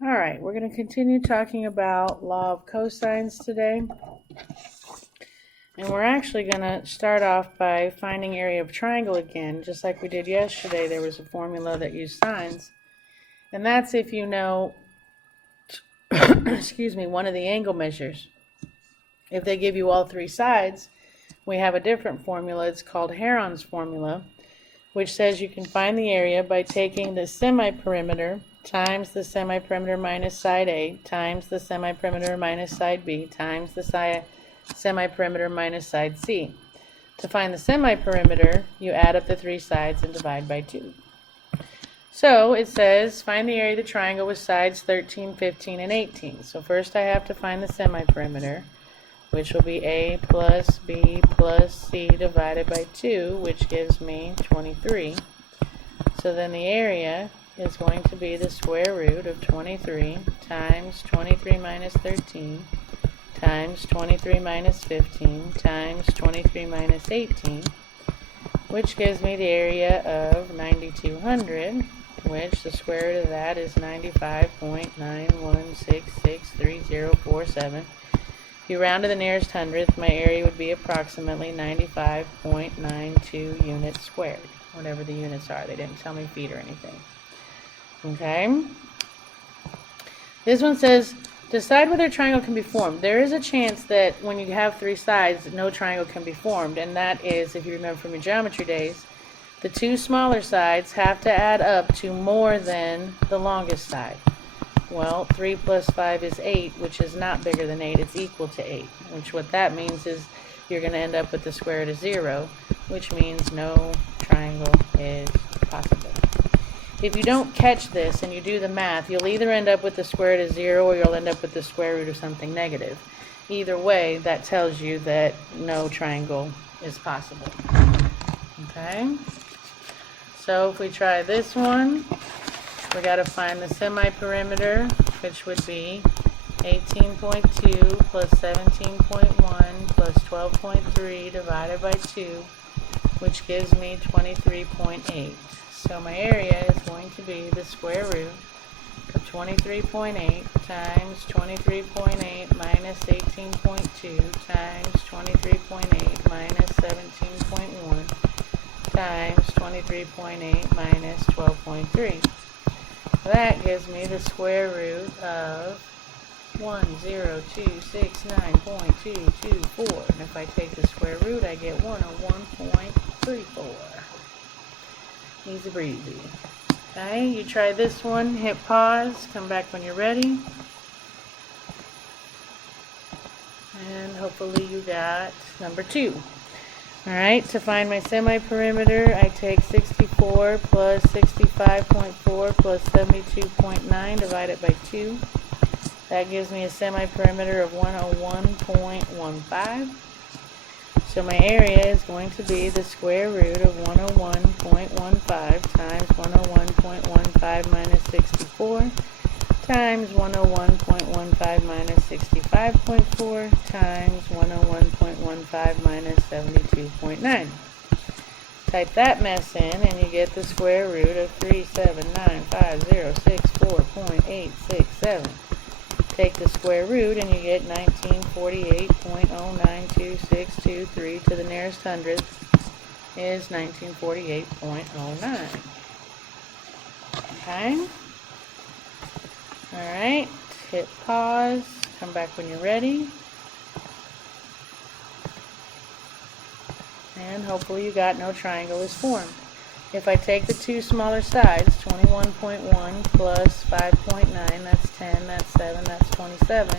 All right, we're going to continue talking about law of cosines today. And we're actually going to start off by finding area of triangle again. Just like we did yesterday, there was a formula that used sines. And that's if you know, excuse me, one of the angle measures. If they give you all three sides, we have a different formula. It's called Heron's formula, which says you can find the area by taking the semi-perimeter times the semi-perimeter minus side A times the semi-perimeter minus side B times the semi-perimeter minus side C. To find the semi-perimeter, you add up the three sides and divide by 2. So it says find the area of the triangle with sides 13, 15, and 18. So first I have to find the semi-perimeter, which will be A plus B plus C divided by 2, which gives me 23. So then the area is going to be the square root of 23 times 23 minus 13 times 23 minus 15 times 23 minus 18, which gives me the area of 9200, which the square root of that is 95.91663047. If you round to the nearest hundredth, my area would be approximately 95.92 units squared, whatever the units are. They didn't tell me feet or anything. Okay? This one says, decide whether a triangle can be formed. There is a chance that when you have three sides, no triangle can be formed, and that is, if you remember from your geometry days, the two smaller sides have to add up to more than the longest side. Well, 3 plus 5 is 8, which is not bigger than 8. It's equal to 8, which what that means is you're going to end up with the square root of 0, which means no triangle is possible. If you don't catch this and you do the math, you'll either end up with the square root of 0 or you'll end up with the square root of something negative. Either way, that tells you that no triangle is possible. Okay? So if we try this one, we got to find the semi-perimeter, which would be 18.2 plus 17.1 plus 12.3 divided by 2, which gives me 23.8. So my area is going to be the square root of 23.8 times 23.8 minus 18.2 times 23.8 minus 17.1 times 23.8 minus 12.3. That gives me the square root of 10269.224. And if I take the square root, I get 101.34. Easy breezy. Okay, you try this one, hit pause, come back when you're ready. And hopefully you got number 2. Alright, to find my semi-perimeter, I take 64 plus 65.4 plus 72.9 divided by 2. That gives me a semi-perimeter of 101.15. So my area is going to be the square root of 101.15 times 101.15 minus 64 times 101.15 minus 65.4 times 101.15 minus 72.9. Type that mess in and you get the square root of 3795064.867. Take the square root and you get 1948.092623 to the nearest hundredth is 1948.09. Okay? Alright, hit pause, come back when you're ready. And hopefully you got no triangle is formed. If I take the two smaller sides, 21.1 plus 5.9, that's 10, that's 7, that's 27.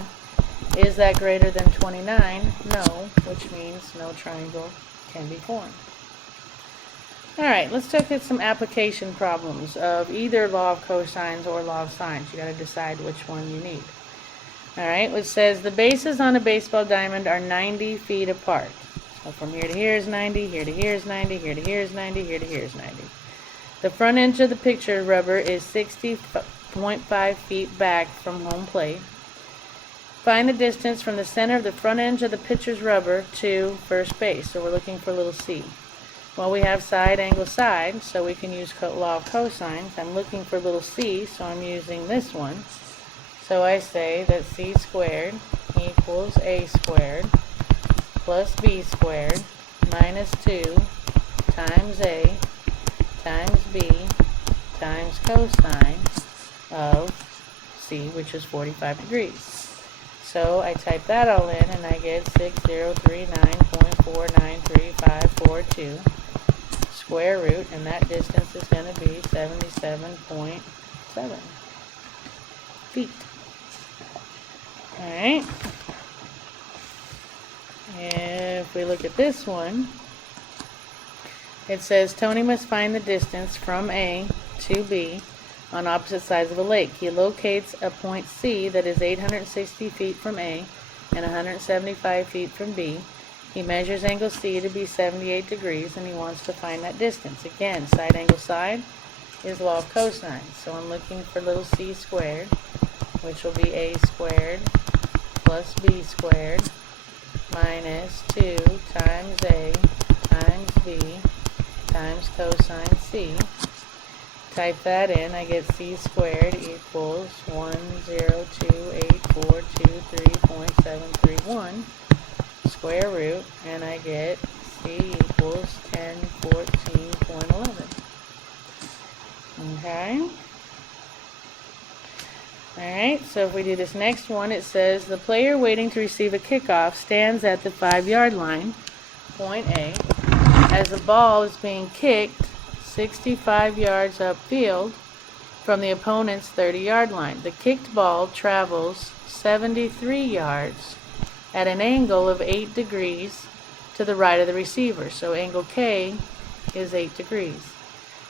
Is that greater than 29? No, which means no triangle can be formed. Alright, let's look at some application problems of either law of cosines or law of sines. You got to decide which one you need. Alright, which says the bases on a baseball diamond are 90 feet apart. So from here to here is 90, here to here is 90, here to here is 90, here to here is 90. The front edge of the picture rubber is 60.5 feet back from home plate. Find the distance from the center of the front edge of the pitcher's rubber to first base. So we're looking for little c. Well, we have side, angle, side, so we can use law of cosines. I'm looking for little c, so I'm using this one. So I say that c squared equals a squared plus b squared minus 2 times a times b times cosine of c, which is 45 degrees. So I type that all in and I get 6039.4935542 square root, and that distance is going to be 77.7 feet. Alright. If we look at this one, it says Tony must find the distance from A to B on opposite sides of a lake. He locates a point C that is 860 feet from A and 175 feet from B. He measures angle C to be 78 degrees and he wants to find that distance. Again, side angle side is law of cosines. So I'm looking for little c squared, which will be a squared plus b squared minus 2 times a times b times cosine c. Type that in, I get c squared equals 1028423.731 square root, and I get c equals 1014.11. Okay? Alright, so if we do this next one, it says the player waiting to receive a kickoff stands at the 5-yard line, point A, as the ball is being kicked 65 yards upfield from the opponent's 30-yard line. The kicked ball travels 73 yards at an angle of 8 degrees to the right of the receiver. So angle K is 8 degrees.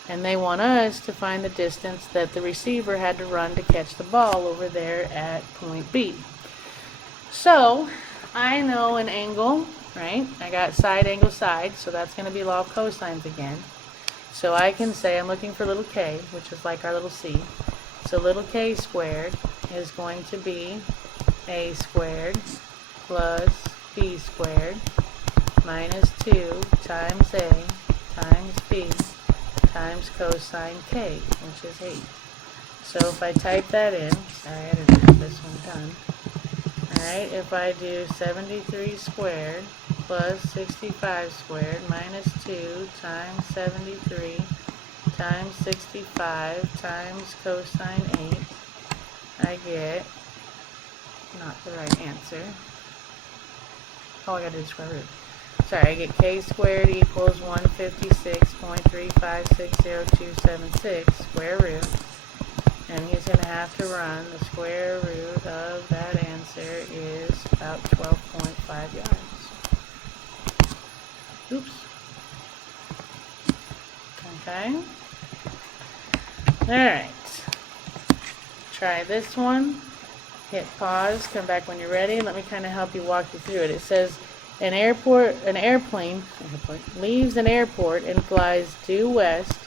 And they want us to find the distance that the receiver had to run to catch the ball over there at point B. So I know an angle, right? I got side angle side, so that's going to be law of cosines again. So I can say I'm looking for little k, which is like our little c. So little k squared is going to be a squared plus b squared minus 2 times a times b times cosine k, which is 8. So if I type that in, sorry I didn't have this one done. Alright, if I do 73 squared plus 65 squared minus 2 times 73 times 65 times cosine 8, I get not the right answer. Oh, I gotta do square root. Sorry, I get k squared equals 156.3560276 square root. And he's going to have to run the square root of that answer is about 12.5 yards. Oops. Okay. Alright. Try this one. Hit pause. Come back when you're ready. Let me kind of help you walk you through it. It says an airplane leaves an airport and flies due west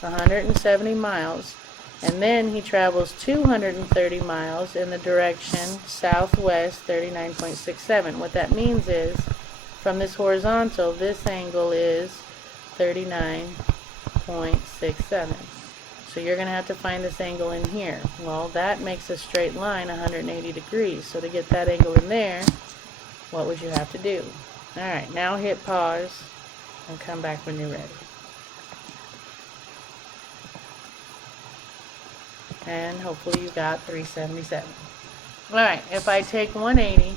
170 miles. And then he travels 230 miles in the direction southwest 39.67. What that means is, from this horizontal, this angle is 39.67. So you're going to have to find this angle in here. Well, that makes a straight line 180 degrees. So to get that angle in there, what would you have to do? Alright, now hit pause and come back when you're ready. And hopefully you got 377. Alright, if I take 180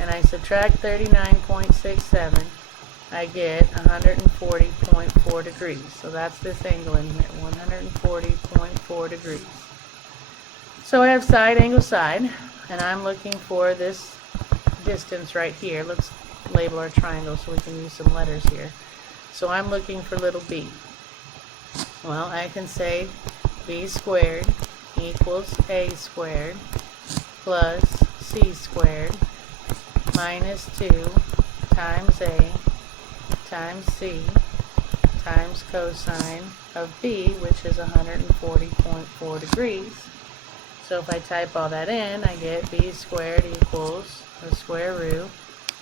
and I subtract 39.67, I get 140.4 degrees. So that's this angle in here, 140.4 degrees. So I have side angle side, and I'm looking for this distance right here. Let's label our triangle so we can use some letters here. So I'm looking for little b. Well, I can say b squared equals a squared plus c squared minus 2 times a times c times cosine of b, which is 140.4 degrees. So if I type all that in, I get b squared equals the square root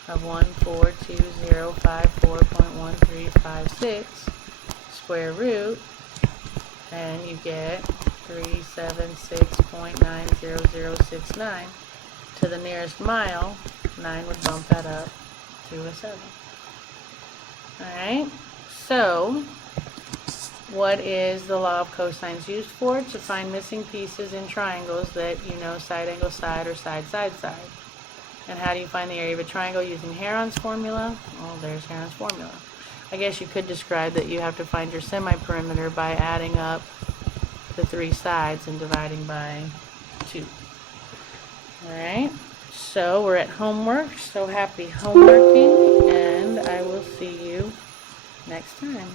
of 142,054.1356 square root, and you get 376.7 0.90069 to the nearest mile, 9 would bump that up to a 7. Alright, so what is the law of cosines used for? To find missing pieces in triangles that you know side angle side or side side side. And how do you find the area of a triangle using Heron's formula? Well, there's Heron's formula. I guess you could describe that you have to find your semi-perimeter by adding up the 3 sides and dividing by 2. Alright, so we're at homework, so happy homeworking, and I will see you next time.